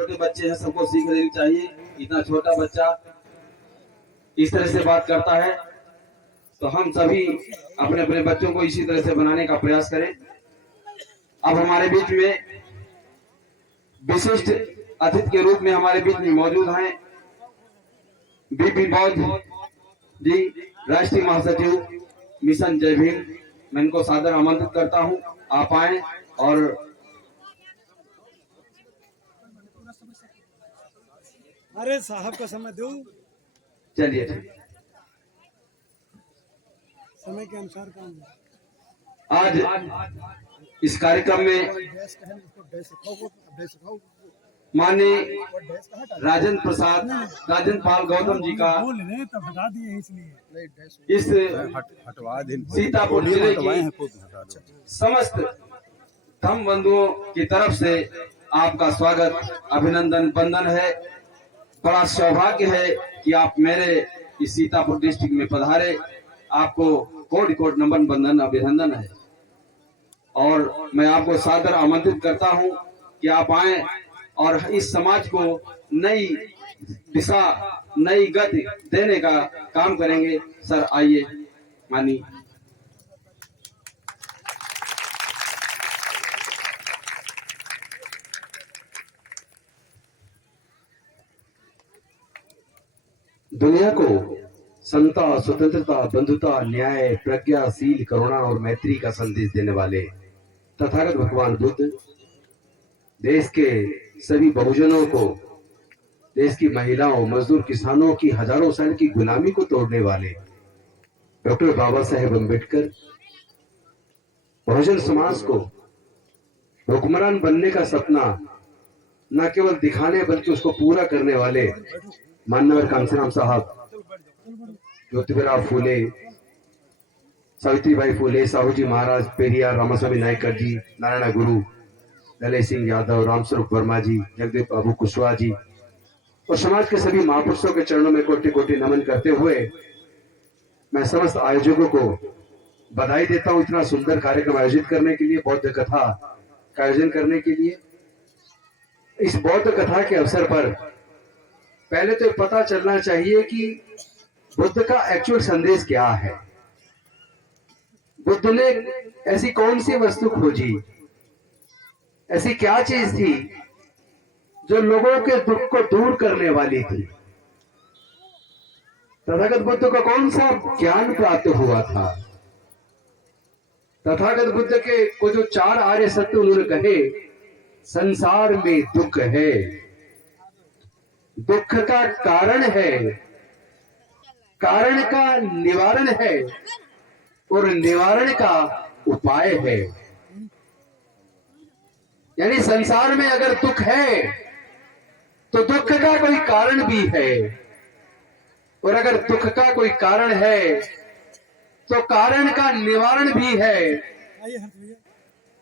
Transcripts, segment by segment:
छोटे बच्चे हैं, सबको सीख लेनी चाहिए। इतना छोटा बच्चा इस तरह से बात करता है, तो हम सभी अपने अपने बच्चों को इसी तरह से बनाने का प्रयास करें। अब हमारे बीच में विशिष्ट अतिथि के रूप में हमारे बीच में मौजूद हैं बीपी बौद्ध जी, राष्ट्रीय महासचिव मिशन जय भीम। मैं इनको सादर आमंत्रित करता हूं, आप आए और अरे साहब का समय दो, चलिए समय के अनुसार काम। आज इस कार्यक्रम में माननीय राजेंद्र राजेंद्र पाल गौतम जी का हटा दिए इसलिए इस सीतापुर जिले की समस्त धर्म बंधुओं की तरफ से आपका स्वागत, अभिनंदन, वंदन है। बड़ा सौभाग्य है कि आप मेरे इस सीतापुर डिस्ट्रिक्ट में पधारे। आपको कोटि कोटि नमन, वंदन, अभिनंदन है और मैं आपको सादर आमंत्रित करता हूं कि आप आए और इस समाज को नई दिशा, नई गति देने का काम करेंगे। सर आइए, मानिए। दुनिया को समता, स्वतंत्रता, बंधुता, न्याय, प्रज्ञाशील, करुणा और मैत्री का संदेश देने वाले तथागत भगवान बुद्ध देश के सभी बहुजनों को, देश की महिलाओं, मजदूर, किसानों की हजारों साल की गुलामी को तोड़ने वाले डॉक्टर बाबा साहेब अम्बेडकर बहुजन समाज को हुक्मरान बनने का सपना न केवल दिखाने बल्कि उसको पूरा करने वाले माननीय कांशीराम साहब, ज्योतिबा फूले, सावित्रीबाई फूले, साहू जी महाराज, पेरियार रामास्वामी नायकर जी, नारायण गुरु, ललित सिंह यादव, रामस्वरूप वर्मा जी, जगदेव बाबू कुशवाहा जी और समाज के सभी महापुरुषों के चरणों में कोटि कोटि नमन करते हुए मैं समस्त आयोजकों को बधाई देता हूं इतना सुंदर कार्यक्रम आयोजित करने के लिए, बौद्ध कथा का आयोजन करने के लिए। इस बौद्ध कथा के अवसर पर पहले तो पता चलना चाहिए कि बुद्ध का एक्चुअल संदेश क्या है। बुद्ध ने ऐसी कौन सी वस्तु खोजी, ऐसी क्या चीज थी जो लोगों के दुख को दूर करने वाली थी। तथागत बुद्ध को कौन सा ज्ञान प्राप्त हुआ था। तथागत बुद्ध के को जो 4 आर्य सत्य उन्होंने कहे, संसार में दुख है, दुख का कारण है, कारण का निवारण है और निवारण का उपाय है। यानी संसार में अगर दुख है तो दुख का कोई कारण भी है, और अगर दुख का कोई कारण है तो कारण का निवारण भी है,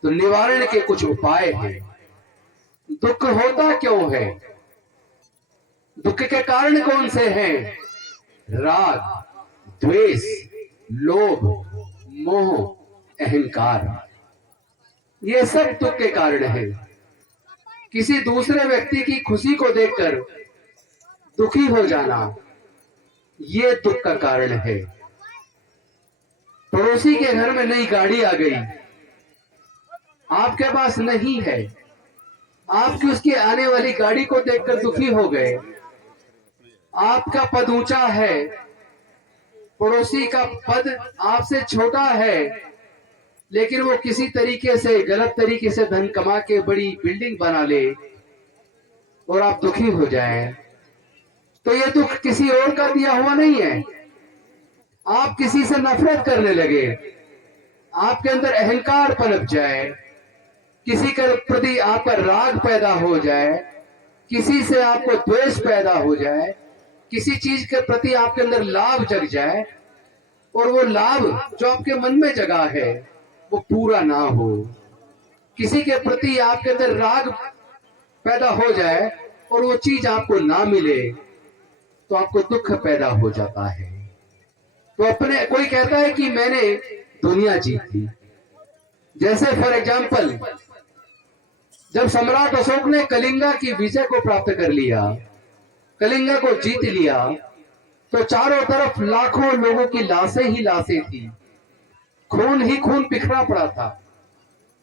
तो निवारण के कुछ उपाय हैं। दुख होता क्यों है, दुख के कारण कौन से हैं? राग, द्वेष, लोभ, मोह, अहंकार, ये सब दुख के कारण है। किसी दूसरे व्यक्ति की खुशी को देखकर दुखी हो जाना, ये दुख का कारण है। पड़ोसी के घर में नई गाड़ी आ गई, आपके पास नहीं है, आपकी उसकी आने वाली गाड़ी को देखकर दुखी हो गए। आपका पद ऊंचा है, पड़ोसी का पद आपसे छोटा है, लेकिन वो किसी तरीके से, गलत तरीके से धन कमा के बड़ी बिल्डिंग बना ले और आप दुखी हो जाएं, तो ये दुख किसी और का दिया हुआ नहीं है। आप किसी से नफरत करने लगे, आपके अंदर अहंकार पनप जाए, किसी के प्रति आपका राग पैदा हो जाए, किसी से आपको द्वेष पैदा हो जाए, किसी चीज के प्रति आपके अंदर लाभ जग जाए और वो लाभ जो आपके मन में जगा है वो पूरा ना हो, किसी के प्रति आपके अंदर राग पैदा हो जाए और वो चीज आपको ना मिले, तो आपको दुख पैदा हो जाता है। तो अपने, कोई कहता है कि मैंने दुनिया जीत ली, जैसे फॉर एग्जाम्पल जब सम्राट अशोक ने कलिंगा की विजय को प्राप्त कर लिया, कलिंगा को जीत लिया, तो चारों तरफ लाखों लोगों की लाशें ही लाशें थी, खून ही खून बिखरा पड़ा था।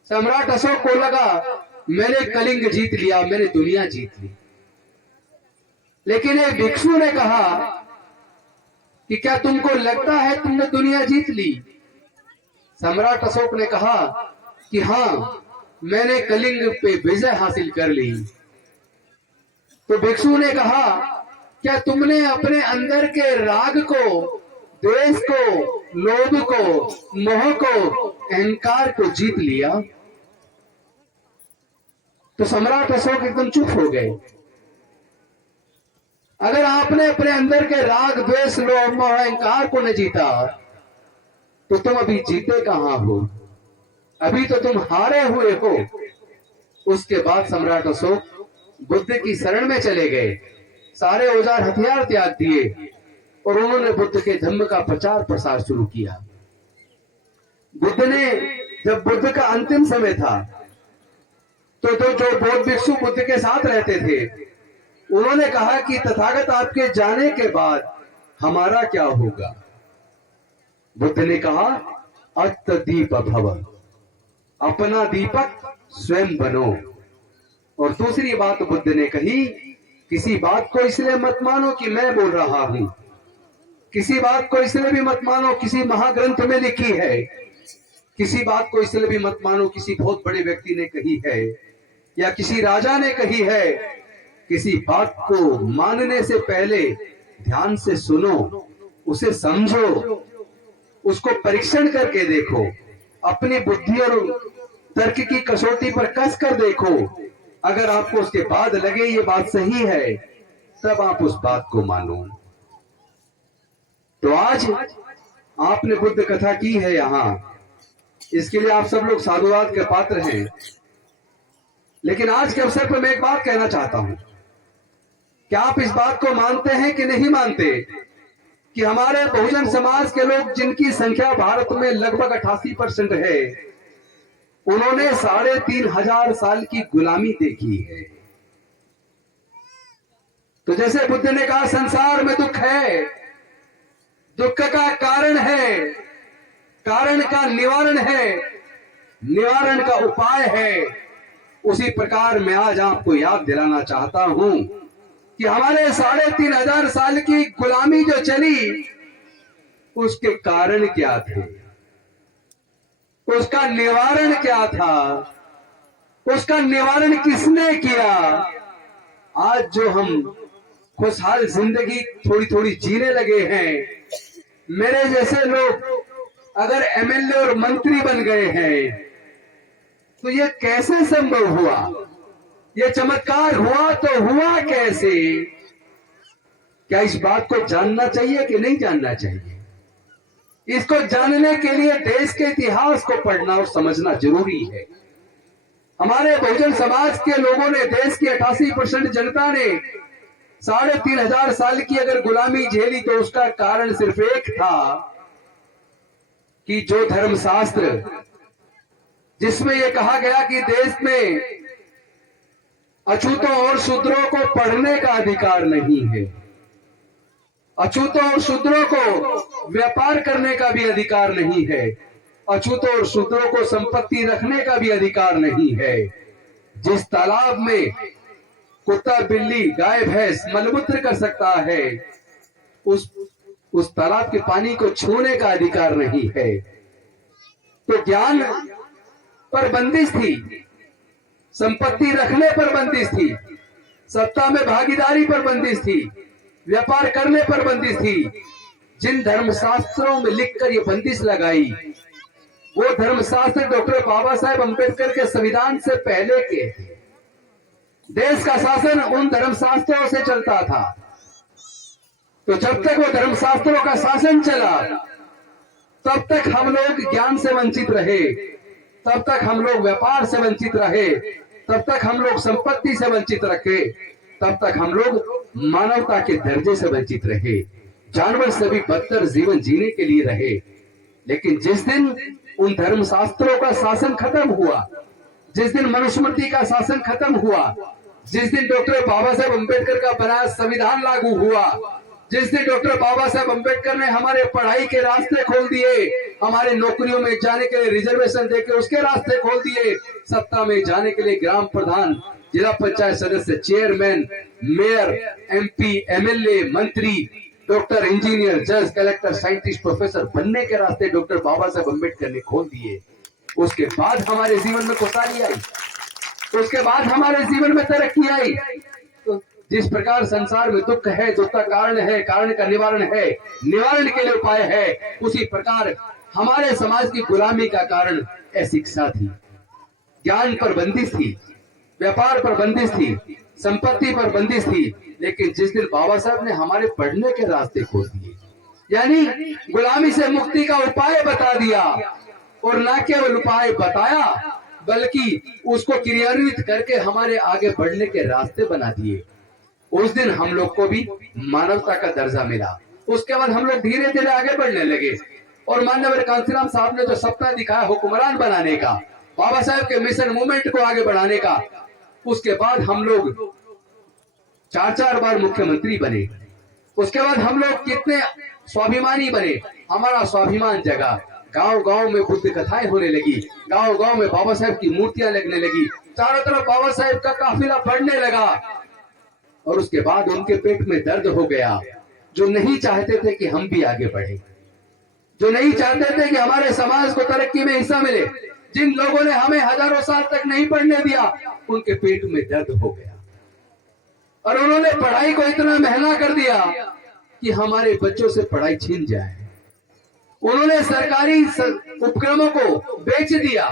सम्राट अशोक को लगा मैंने कलिंग जीत लिया, मैंने दुनिया जीत ली। लेकिन एक भिक्षु ने कहा कि क्या तुमको लगता है तुमने दुनिया जीत ली? सम्राट अशोक ने कहा कि हाँ, मैंने कलिंग पे विजय हासिल कर ली। तो भिक्षु ने कहा क्या तुमने अपने अंदर के राग को, द्वेष को, लोभ को, मोह को, अहंकार को जीत लिया? तो सम्राट अशोक एकदम चुप हो गए। अगर आपने अपने अंदर के राग, द्वेष, लोभ, मोह, अहंकार को न जीता तो तुम अभी जीते कहां हो? अभी तो तुम हारे हुए हो। उसके बाद सम्राट अशोक बुद्ध की शरण में चले गए, सारे औजार हथियार त्याग दिए और उन्होंने बुद्ध के धम्म का प्रचार प्रसार शुरू किया। बुद्ध ने, जब बुद्ध का अंतिम समय था, तो जो बौद्ध भिक्षु बुद्ध के साथ रहते थे, उन्होंने कहा कि तथागत आपके जाने के बाद हमारा क्या होगा? बुद्ध ने कहा अत्तदीप भव, अपना दीपक स्वयं बनो। और दूसरी बात बुद्ध ने कही, किसी बात को इसलिए मत मानो कि मैं बोल रहा हूं, किसी बात को इसलिए भी मत मानो किसी महाग्रंथ में लिखी है, किसी बात को इसलिए भी मत मानो किसी बहुत बड़े व्यक्ति ने कही है या किसी राजा ने कही है। किसी बात को मानने से पहले ध्यान से सुनो, उसे समझो, उसको परीक्षण करके देखो, अपनी बुद्धि और तर्क की कसौटी पर कस कर देखो। अगर आपको उसके बाद लगे ये बात सही है, तब आप उस बात को मानो। तो आज आपने बुद्ध कथा की है यहां, इसके लिए आप सब लोग साधुवाद के पात्र हैं। लेकिन आज के अवसर पर मैं एक बात कहना चाहता हूं, क्या आप इस बात को मानते हैं कि नहीं मानते कि हमारे बहुजन समाज के लोग, जिनकी संख्या भारत में लगभग 88% है, उन्होंने 3500 साल की गुलामी देखी है। तो जैसे बुद्ध ने कहा संसार में दुख है, दुख का कारण है, कारण का निवारण है, निवारण का उपाय है, उसी प्रकार मैं आज आपको याद दिलाना चाहता हूं कि हमारे 3500 साल की गुलामी जो चली, उसके कारण क्या थे, उसका निवारण क्या था, उसका निवारण किसने किया? आज जो हम खुशहाल जिंदगी थोड़ी थोड़ी जीने लगे हैं, मेरे जैसे लोग अगर एमएलए और मंत्री बन गए हैं, तो ये कैसे संभव हुआ? ये चमत्कार हुआ तो हुआ कैसे? क्या इस बात को जानना चाहिए कि नहीं जानना चाहिए? इसको जानने के लिए देश के इतिहास को पढ़ना और समझना जरूरी है। हमारे बहुजन समाज के लोगों ने, देश की 88% जनता ने 3500 साल की अगर गुलामी झेली, तो उसका कारण सिर्फ एक था कि जो धर्मशास्त्र जिसमें यह कहा गया कि देश में अछूतों और शूद्रों को पढ़ने का अधिकार नहीं है, अछूतों और शूद्रों को व्यापार करने का भी अधिकार नहीं है, अछूतों और शूद्रों को संपत्ति रखने का भी अधिकार नहीं है। जिस तालाब में कुत्ता, बिल्ली, गाय, भैंस मलमूत्र कर सकता है, उस तालाब के पानी को छूने का अधिकार नहीं है। तो ज्ञान पर बंदिश थी, संपत्ति रखने पर बंदिश थी, सत्ता में भागीदारी पर बंदिश थी, व्यापार करने पर बंदिश थी। जिन धर्मशास्त्रों में लिखकर ये बंदिश लगाई, वो धर्मशास्त्र डॉक्टर बाबा साहेब अम्बेडकर के संविधान से पहले के थे। देश का शासन उन धर्मशास्त्रों से चलता था। तो जब तक वो धर्मशास्त्रों का शासन चला, तब तक हम लोग ज्ञान से वंचित रहे, तब तक हम लोग व्यापार से वंचित रहे, तब तक हम लोग संपत्ति से वंचित रहे, तब तक हम लोग मानवता के दर्जे से वंचित रहे, जानवर से भी बदतर जीवन जीने के लिए रहे। लेकिन जिस दिन उन धर्मशास्त्रों का शासन खत्म हुआ, जिस दिन मनुस्मृति का शासन खत्म हुआ, जिस दिन डॉक्टर बाबा साहेब अम्बेडकर का बनाया संविधान लागू हुआ, जिस दिन डॉक्टर बाबा साहेब अम्बेडकर ने हमारे पढ़ाई के रास्ते खोल दिए, हमारे नौकरियों में जाने के लिए रिजर्वेशन देके उसके रास्ते खोल दिए, सत्ता में जाने के लिए ग्राम प्रधान, जिला पंचायत सदस्य, चेयरमैन, मेयर, एमपी, एमएलए, मंत्री, डॉक्टर, इंजीनियर, जज, कलेक्टर, साइंटिस्ट, प्रोफेसर बनने के रास्ते डॉक्टर बाबा साहेब अम्बेडकर ने खोल दिए। उसके बाद हमारे जीवन में खुशहाली आई, उसके बाद हमारे जीवन में तरक्की आई। तो जिस प्रकार संसार में दुख है, दुख का कारण है, कारण का निवारण है, निवारण के लिए उपाय है, उसी प्रकार हमारे समाज की गुलामी का कारण अशिक्षा थी, ज्ञान पर बंदिश थी, व्यापार पर बंदिश थी, संपत्ति पर बंदिश थी। लेकिन जिस दिन बाबा साहब ने हमारे पढ़ने के रास्ते खोल दिए, यानी गुलामी से मुक्ति का उपाय बता दिया, और न केवल उपाय बताया बल्कि उसको क्रियान्वित करके हमारे आगे बढ़ने के रास्ते बना दिए, उस दिन हम लोग को भी मानवता का दर्जा मिला। उसके बाद हम लोग धीरे धीरे आगे बढ़ने लगे, और माननीय कांसीराम साहब ने जो सपना दिखाया हुक्मरान बनाने का, बाबा साहब के मिशन मूवमेंट को आगे बढ़ाने का, उसके बाद हम लोग 4-4 बार मुख्यमंत्री बने। उसके बाद हम लोग कितने स्वाभिमानी बने, हमारा स्वाभिमान जगा, गांव गांव में बुद्ध कथाएं होने लगी, गांव गांव में बाबा साहब की मूर्तियां लगने लगी, चारों तरफ बाबा साहब का काफिला बढ़ने लगा। और उसके बाद उनके पेट में दर्द हो गया, जो नहीं चाहते थे कि हम भी आगे बढ़े, जो नहीं चाहते थे कि हमारे समाज को तरक्की में हिस्सा मिले, जिन लोगों ने हमें हजारों साल तक नहीं पढ़ने दिया, उनके पेट में दर्द हो गया, और उन्होंने पढ़ाई को इतना महंगा कर दिया कि हमारे बच्चों से पढ़ाई छीन जाए। उन्होंने सरकारी उपक्रमों को बेच दिया,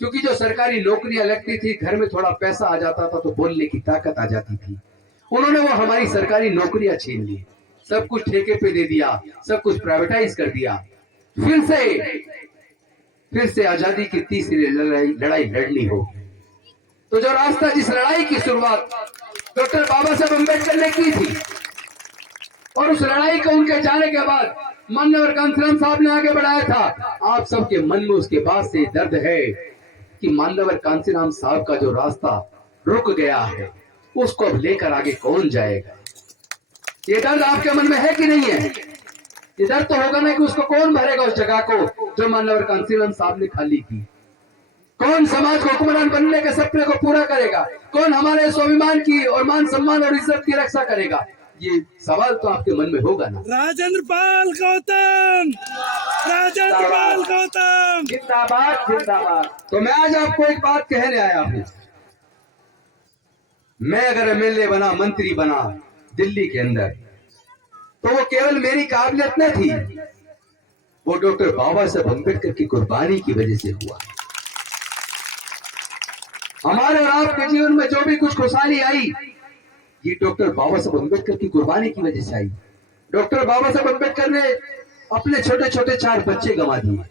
क्योंकि जो सरकारी नौकरियां लगती थी, घर में थोड़ा पैसा आ जाता था तो बोलने की ताकत आ जाती थी। उन्होंने वो हमारी सरकारी नौकरियां छीन ली, सब कुछ ठेके पे दे दिया, सब कुछ प्राइवेटाइज कर दिया। फिर से आजादी की तीसरी लड़ाई लड़नी होगी। तो जो रास्ता, जिस लड़ाई की शुरुआत डॉक्टर बाबा साहब अम्बेडकर ने की थी, और उस लड़ाई को उनके जाने के बाद माननीय कांसीराम साहब ने आगे बढ़ाया था। आप सबके मन में उसके बाद से दर्द है कि माननीय कांसीराम साहब का जो रास्ता रुक गया है, उसको अब लेकर आगे कौन जाएगा? ये दर्द आपके मन में है कि नहीं है? ये दर्द तो होगा ना कि उसको कौन भरेगा, उस जगह को जो माननीय कांसीराम साहब ने खाली की? कौन समाज को हुक्मरान बनने के सपने को पूरा करेगा? कौन हमारे स्वाभिमान की और मान सम्मान और इज्जत की रक्षा करेगा? ये सवाल तो आपके मन में होगा ना। राजेंद्र पाल गौतम, राजेंद्र पाल गौतम जिंदाबाद, जिंदाबाद। तो मैं आज आपको एक बात कहने आया हूँ। मैं अगर एमएलए बना, मंत्री बना दिल्ली के अंदर, तो वो केवल मेरी काबिलियत न थी, वो डॉक्टर बाबा साहब अम्बेडकर की कुर्बानी की वजह से हुआ। हमारे और आपके जीवन में जो भी कुछ खुशहाली आई, ये डॉक्टर बाबा साहब अम्बेडकर की कुर्बानी की वजह से आई। डॉक्टर बाबा साहब अम्बेडकर ने अपने छोटे छोटे 4 बच्चे गंवा दिए,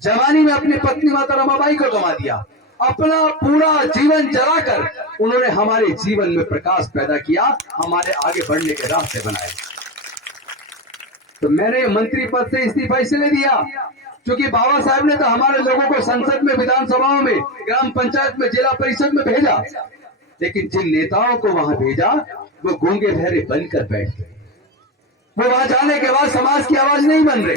जवानी में अपनी पत्नी माता रमाबाई को गंवा दिया, अपना पूरा जीवन जलाकर उन्होंने हमारे जीवन में प्रकाश पैदा किया, हमारे आगे बढ़ने के रास्ते बनाए। तो मैंने मंत्री पद से इस्तीफा इसलिए दिया क्योंकि बाबा साहब ने तो हमारे लोगों को संसद में, विधानसभाओं में, ग्राम पंचायत में, जिला परिषद में भेजा, लेकिन जिन नेताओं को वहां भेजा वो गूंगे बहरे बनकर बैठ गए। वो वहां जाने के बाद समाज की आवाज नहीं बन रहे,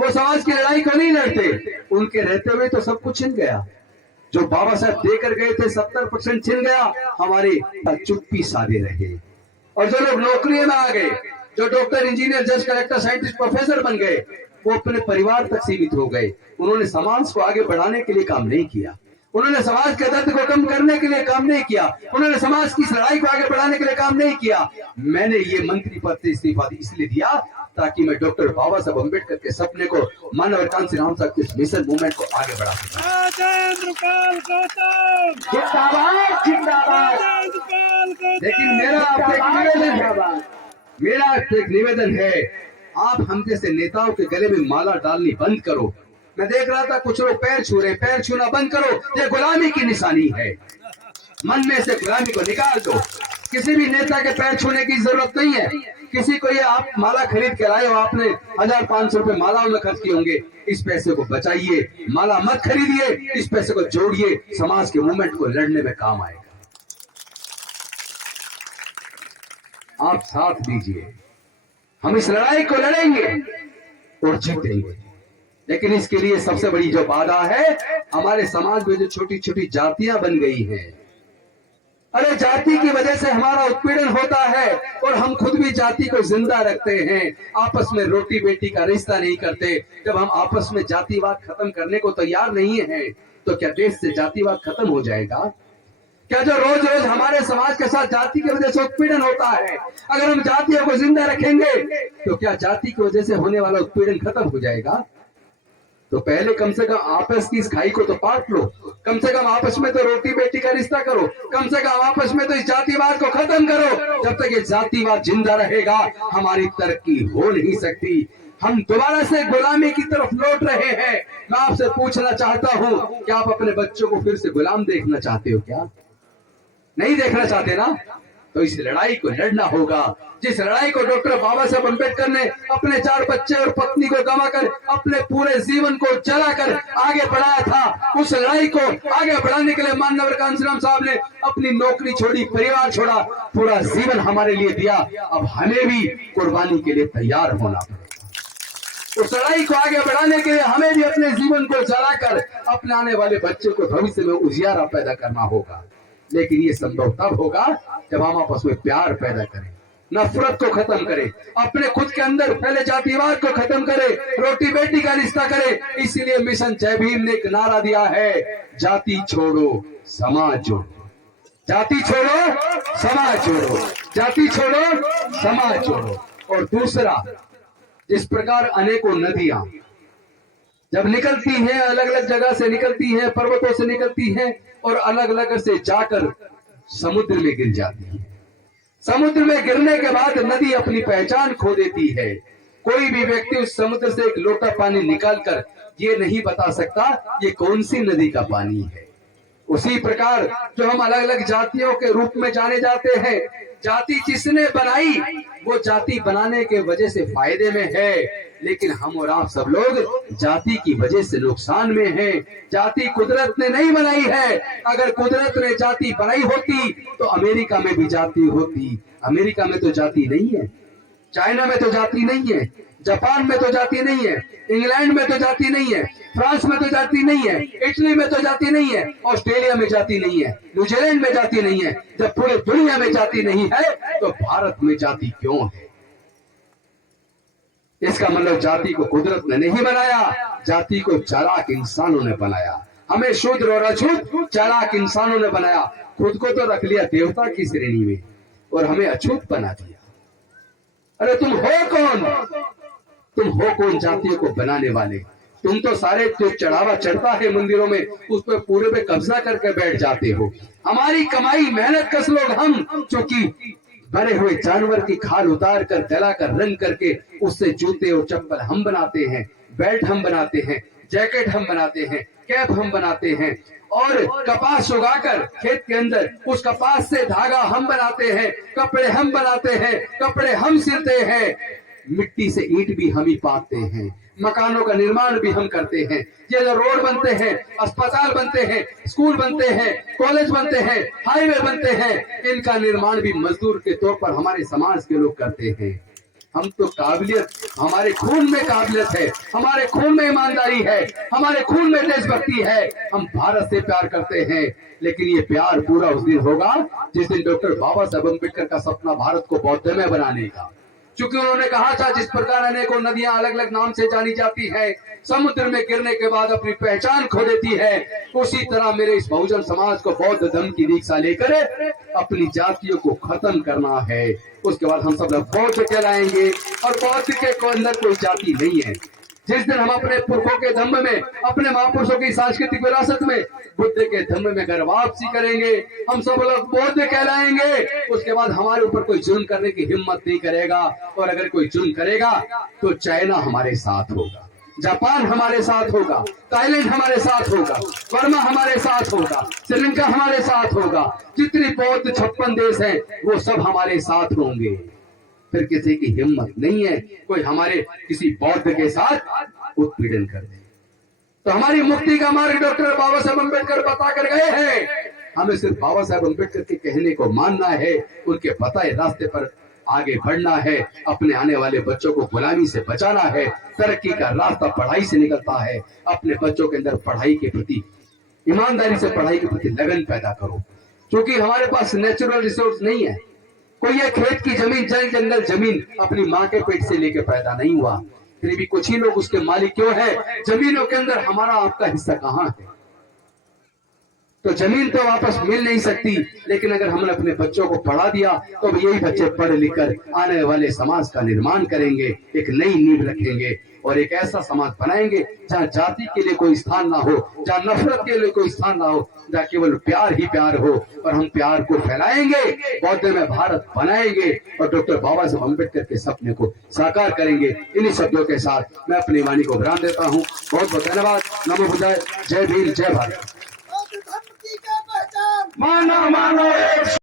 वो समाज की लड़ाई को नहीं लड़ते। उनके रहते हुए तो सब कुछ छिन गया, जो बाबा साहब देकर गए थे 70% छिन गया, हमारे चुप्पी साधे रहे। और जो लोग नौकरी में आ गए, जो डॉक्टर, इंजीनियर, जज, कलेक्टर, साइंटिस्ट, प्रोफेसर बन गए, वो अपने परिवार तक सीमित हो गए। उन्होंने समाज को आगे बढ़ाने के लिए काम नहीं किया, उन्होंने समाज के दर्द को कम करने के लिए काम नहीं किया, उन्होंने समाज की लड़ाई को आगे बढ़ाने के लिए काम नहीं किया। मैंने ये मंत्री पद से इस्तीफा इसलिए दिया ताकि मैं डॉक्टर बाबा साहब अम्बेडकर के सपने को, माननीय कांसीराम साहब के मिशन मूवमेंट को आगे बढ़ा सकूं। राजेंद्र पाल गौतम, जिंदाबाद, जिंदाबाद। राजेंद्र पाल गौतम। लेकिन मेरा आपसे एक निवेदन है, मेरा आपसे एक निवेदन है, आप हम जैसे नेताओं के गले में माला डालनी बंद करो। मैं देख रहा था कुछ लोग पैर छू रहे, पैर छूना बंद करो, ये गुलामी की निशानी है। मन में से गुलामी को निकाल दो। किसी भी नेता के पैर छूने की जरूरत नहीं है। किसी को ये आप माला खरीद के लाए हो, आपने 1500 रुपए मालाओं में खर्च किए होंगे, इस पैसे को बचाइए, माला मत खरीदिए, इस पैसे को जोड़िए, समाज के मूवमेंट को लड़ने में काम आएगा। आप साथ दीजिए, हम इस लड़ाई को लड़ेंगे और जीतेंगे। लेकिन इसके लिए सबसे बड़ी जो बाधा है, हमारे समाज में जो छोटी छोटी जातियां बन गई हैं। अरे जाति की वजह से हमारा उत्पीड़न होता है और हम खुद भी जाति को जिंदा रखते हैं, आपस में रोटी बेटी का रिश्ता नहीं करते। जब हम आपस में जातिवाद खत्म करने को तैयार नहीं है, तो क्या देश से जातिवाद खत्म हो जाएगा? क्या जो रोज रोज हमारे समाज के साथ जाति की वजह से उत्पीड़न होता है, अगर हम जातियों को जिंदा रखेंगे तो क्या जाति की वजह से होने वाला उत्पीड़न खत्म हो जाएगा? तो पहले कम से कम आपस की इस खाई को तो पाट लो, कम से कम आपस में तो रोटी बेटी का रिश्ता करो, कम से कम आपस में तो इस जातिवाद को खत्म करो। जब तक ये जातिवाद जिंदा रहेगा, हमारी तरक्की हो नहीं सकती। हम दोबारा से गुलामी की तरफ लौट रहे हैं। मैं आपसे पूछना चाहता हूं, क्या आप अपने बच्चों को फिर से गुलाम देखना चाहते हो? क्या नहीं देखना चाहते ना? तो इस लड़ाई को लड़ना होगा, जिस लड़ाई को डॉक्टर बाबा साहब अम्बेडकर ने अपने 4 बच्चे और पत्नी को गंवाकर अपने पूरे जीवन को जलाकर आगे बढ़ाया था, उस लड़ाई को आगे बढ़ाने के लिए माननीय कांशीराम साहब ने अपनी नौकरी छोड़ी, परिवार छोड़ा, पूरा जीवन हमारे लिए दिया। अब हमें भी कुर्बानी के लिए तैयार होना पड़ेगा। उस लड़ाई को आगे बढ़ाने के लिए हमें भी अपने जीवन को जलाकर अपने आने वाले बच्चे को भविष्य में उजियारा पैदा करना होगा। लेकिन ये संभव तब होगा जब हम आपस में प्यार पैदा करें, नफरत को खत्म करें, अपने खुद के अंदर फैले जातिवाद को खत्म करें, रोटी बेटी का रिश्ता करें। इसलिए मिशन जय भीम ने एक नारा दिया है, जाति छोड़ो समाज जोड़ो, जाति छोड़ो समाज जोड़ो, जाति छोड़ो समाज जोड़ो। और दूसरा, जिस प्रकार अनेकों नदियां जब निकलती हैं, अलग अलग जगह से निकलती हैं, पर्वतों से निकलती हैं और अलग अलग से जाकर समुद्र में गिर जाती है। समुद्र में गिरने के बाद नदी अपनी पहचान खो देती है। कोई भी व्यक्ति उस समुद्र से एक लोटा पानी निकालकर ये नहीं बता सकता ये कौन सी नदी का पानी है। उसी प्रकार जो हम अलग अलग जातियों के रूप में जाने जाते हैं, जाति जिसने बनाई वो जाति बनाने के वजह से फायदे में है, लेकिन हम और आप सब लोग जाति की वजह से नुकसान में हैं। जाति कुदरत ने नहीं बनाई है। अगर कुदरत ने जाति बनाई होती तो अमेरिका में भी जाति होती। अमेरिका में तो जाति नहीं है, चाइना में तो जाति नहीं है, जापान में तो जाति नहीं है, इंग्लैंड में तो जाति नहीं है, फ्रांस में तो जाति नहीं है, इटली में तो जाति नहीं है, ऑस्ट्रेलिया में जाति नहीं है, न्यूजीलैंड में जाति नहीं है। जब पूरे दुनिया में जाति नहीं है तो भारत में जाति क्यों है? इसका मतलब जाति को कुदरत ने नहीं बनाया, जाति को चालाक इंसानों ने बनाया। हमें शूद्र और अछूत चालाक इंसानों ने बनाया। खुद को तो रख लिया देवता की श्रेणी में और हमें अछूत बना दिया। अरे तुम हो कौन? तुम हो कौन जातियों को बनाने वाले? तुम तो सारे जो चढ़ावा चढ़ता है मंदिरों में, उस पर पूरे पे कब्जा करके बैठ जाते हो। हमारी कमाई मेहनत कस लोग हम, चूंकि बने हुए जानवर की खाल उतार कर गला कर रंग करके उससे जूते और चप्पल हम बनाते हैं, बेल्ट हम बनाते हैं, जैकेट हम बनाते हैं, कैप हम बनाते हैं और कपास उगाकर खेत के अंदर उस कपास से धागा हम बनाते हैं, कपड़े हम बनाते हैं, कपड़े हम सिलते हैं, मिट्टी से ईंट भी हम ही पाते हैं, मकानों का निर्माण भी हम करते हैं। ये जो रोड बनते हैं, अस्पताल बनते हैं, स्कूल बनते हैं, कॉलेज बनते हैं, हाईवे बनते हैं, इनका निर्माण भी मजदूर के तौर पर हमारे समाज के लोग करते हैं। हम तो काबिलियत, हमारे खून में काबिलियत है, हमारे खून में ईमानदारी है, हमारे खून में देशभक्ति है। हम भारत से प्यार करते हैं, लेकिन ये प्यार पूरा उस दिन होगा जिस दिन डॉक्टर बाबा साहब अम्बेडकर का सपना भारत को बौद्धमय बनाने का। क्योंकि उन्होंने कहा था, जिस प्रकार अनेकों नदियां अलग अलग नाम से जानी जाती है, समुद्र में गिरने के बाद अपनी पहचान खो देती है, उसी तरह मेरे इस बहुजन समाज को बौद्ध धर्म की दीक्षा लेकर अपनी जातियों को खत्म करना है। उसके बाद हम सब लोग बौद्ध कहलाएंगे और बौद्ध के अंदर कोई जाति नहीं है। जिस दिन हम अपने पुरखों के धम्म में, अपने महापुरुषों की सांस्कृतिक विरासत में, बुद्ध के धम्म में घर वापसी करेंगे, हम सब लोग बौद्ध कहलाएंगे। उसके बाद हमारे ऊपर कोई जुल्म करने की हिम्मत नहीं करेगा, और अगर कोई जुल्म करेगा तो चाइना हमारे साथ होगा। जापान हमारे साथ होगा, थाईलैंड हमारे साथ होगा, बर्मा हमारे साथ होगा, श्रीलंका हमारे साथ होगा, जितनी बौद्ध 56 देश हैं वो सब हमारे साथ होंगे। फिर किसी की हिम्मत नहीं है कोई हमारे किसी बौद्ध के साथ उत्पीड़न कर दे। तो हमारी मुक्ति का मार्ग डॉक्टर बाबा साहब अम्बेडकर बता कर गए हैं। हमें सिर्फ बाबा साहब अम्बेडकर के कहने को मानना है, उनके बताए रास्ते पर आगे बढ़ना है, अपने आने वाले बच्चों को गुलामी से बचाना है। तरक्की का रास्ता पढ़ाई से निकलता है। अपने बच्चों के अंदर पढ़ाई के प्रति, ईमानदारी से पढ़ाई के प्रति लगन पैदा करो, क्योंकि हमारे पास नेचुरल रिसोर्स नहीं है। कोई ये खेत की जमीन, जंगल जमीन अपनी माँ के पेट से लेके पैदा नहीं हुआ, फिर भी कुछ ही लोग उसके मालिक क्यों है। जमीनों के अंदर हमारा आपका हिस्सा कहाँ है? तो जमीन तो वापस मिल नहीं सकती, लेकिन अगर हमने अपने बच्चों को पढ़ा दिया तो यही बच्चे पढ़ लिख कर आने वाले समाज का निर्माण करेंगे, एक नई नींव रखेंगे और एक ऐसा समाज बनाएंगे जहाँ जाति के लिए कोई स्थान ना हो, जहाँ नफरत के लिए कोई स्थान ना हो, जहाँ केवल प्यार ही प्यार हो। और हम प्यार को फैलाएंगे, बौद्ध में भारत बनाएंगे और डॉक्टर बाबा साहब अम्बेडकर के सपने को साकार करेंगे। इन्हीं शब्दों के साथ मैं अपनी वाणी को विराम देता हूँ। बहुत बहुत धन्यवाद। नमो बुद्धाय। जय भीम, जय भारत। बौद्ध धर्म की क्या पहचान? मानो मानो एक